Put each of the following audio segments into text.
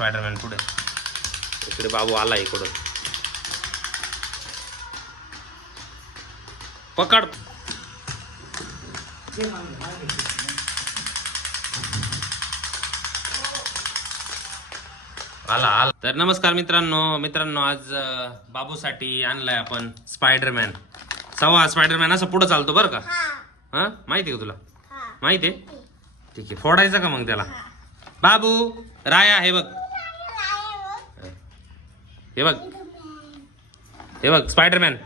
Spiderman पुढे. इकडे बाबू आला इकडून. पकड. आला आला. तर नमस्कार मित्रांनो आज बाबूसाठी आणलाय आपण स्पायडरमॅन. सवा स्पायडरमॅन असं पुढे चालतो बरं का. हा माहिती का तुला? माहिती आहे. ठीक आहे, फोडायचा का मग त्याला? बाबू राया हे बघ, हे बघ, हे बघ स्पायडरमॅन.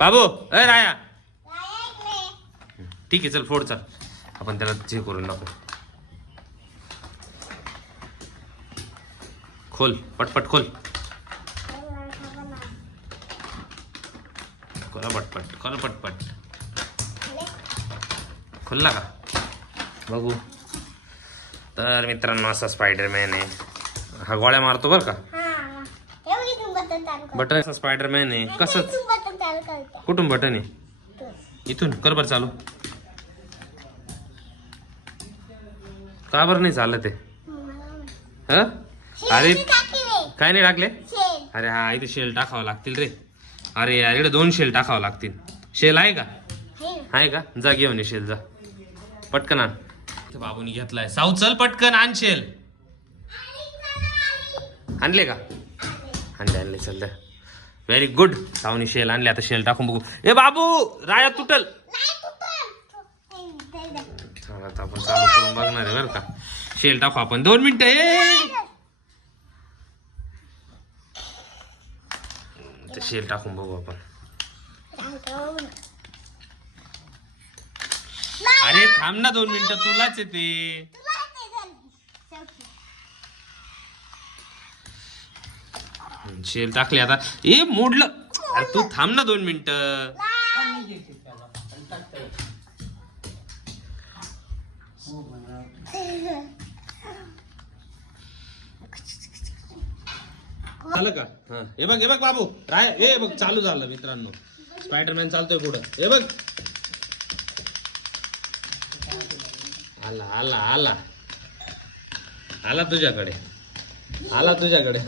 बाबू अय राया. ठीक आहे चल फोड. चल आपण त्याला जे करून टाकू. खोल पटपट खोल. खोला पटपट, खोला पटपट. खोलला का बघू. तर मित्रांनो असा स्पायडरमॅन आहे हा. गोळ्या मारतो बरं का. बटन स्पायडरमॅन आहे. कसंच कुठून बटन आहे? इथून कर बरं चालू. का बरं नाही चाललं ते? ह अरे काय नाही टाकले? अरे हा इथे शेल टाकावं लागतील रे. अरे यार इकडे 2 शेल टाकावं लागतील. शेल आहे का? आहे का? जा घेऊन ये शेल जा पटकन आण. बाबूनी घेतलाय. साऊ चल पटकन आण शेल. आणले का? आणले चल द्या. Very good. साऊनी शेल आणले. आता शेल टाकून बघू. ए बाबू राया तुटल. आता आपण चालू करून बघणार आहे बरं का. शेल टाकू आपण. 2 मिनिटं. शेल टाकून बघू आपण. अरे थांब ना 2 मिनिटं. तुलाच येते. शेल टाकले आता. ए मोडलं. अरे तू थांब ना 2 मिनिटं. झालं का? हा हे बघ बाबू राय. हे बघ चालू झालं मित्रांनो. स्पायडरमॅन चालतोय पुढं. हे बघ आला आला आला आला तुझ्याकडे. आला तुझ्याकडे.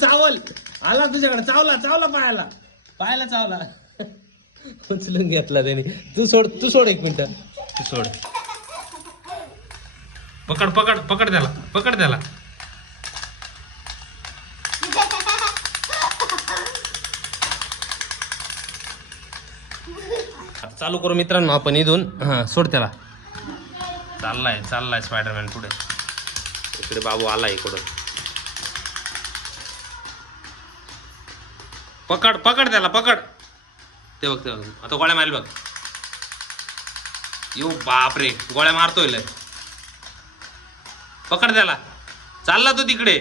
चावल आला तुझ्याकडे. चावला पायाला. पायाला चावला. उचलून घेतला त्याने. तू सोड 1 मिनिट. तू सोड. पकड त्याला. चालू करू मित्रांनो आपण इथून. हा सोड त्याला. चाललाय स्पायडरमॅन पुढे. इकडे बाबू आला इकडून. पकड त्याला. पकड. ते बघ आता गोळ्या मारल बघ. येऊ बापरे गोळ्या मारतोय लय. पकड त्याला. चालला तिकडे.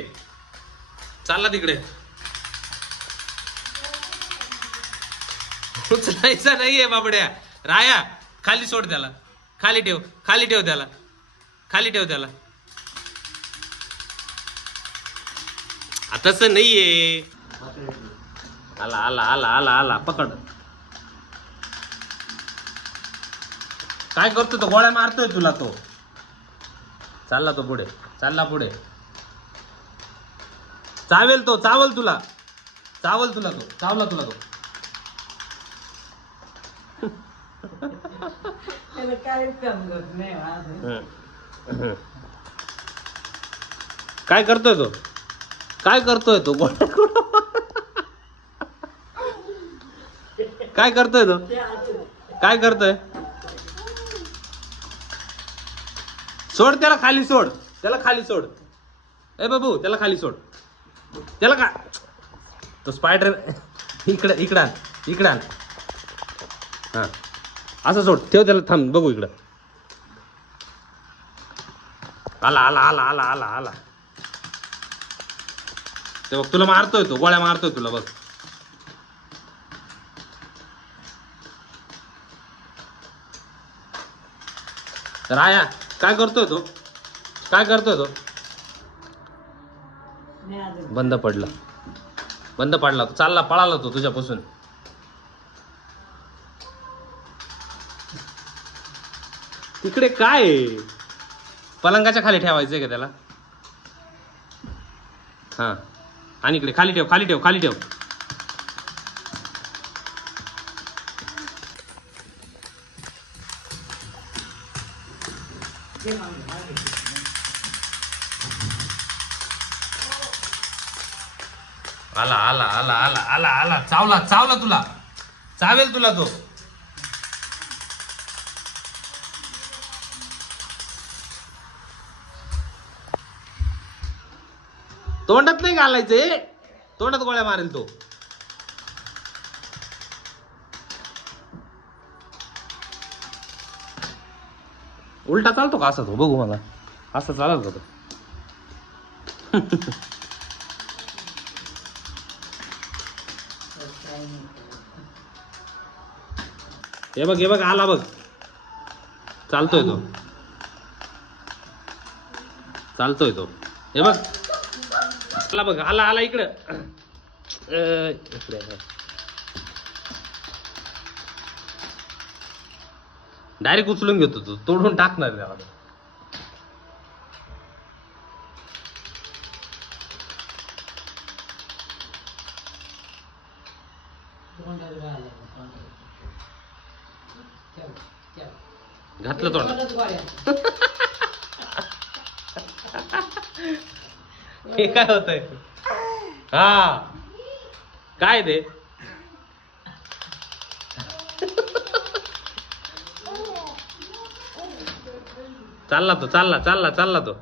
उचलायचा नाहीये बाबड्या. राया खाली सोड त्याला. खाली ठेव त्याला. तसं नाहीये. आला पकड. काय करतो तो? गोळ्या मारतोय तुला तो. चालला पुढे. चावेल तुला. चावला तुला तो. काय करतोय तो? काय करतोय तो? सोड त्याला. खाली सोड. ए बाबू त्याला खाली सोड. त्याला का तो स्पायडर इकडे आण. हा असं सोड. ठेव त्याला. थांब बघू इकडं. आला. ते बघ तुला मारतोय तो. गोळ्या मारतोय तुला बघ. राया काय करतोय तो? बंद पडला तो. पळाला तो तुझ्यापासून. तिकडे काय पलंगाच्या खाली ठेवायचंय का त्याला? हा आणि इकडे खाली ठेव खाली ठेव खाली ठेव. आला आला आला आला आला आला चावला चावला तुला चावेल तुला तो. तोंडात नाही घालायचे तोंडात गोळ्या मारेल तो. उलटा चालतो का असा तो बघू मला असं चालत का तो. हे बघ आला बघ चालतोय तो चालतोय तो. हे बघ आला बघ आला आला इकडं इकडे. डायरेक्ट उचलून घेतो तू तोडून टाकणार त्याला. घातलं तोंडात. हे काय होतंय हा काय ते चालला तो चालला चालला चालला तो.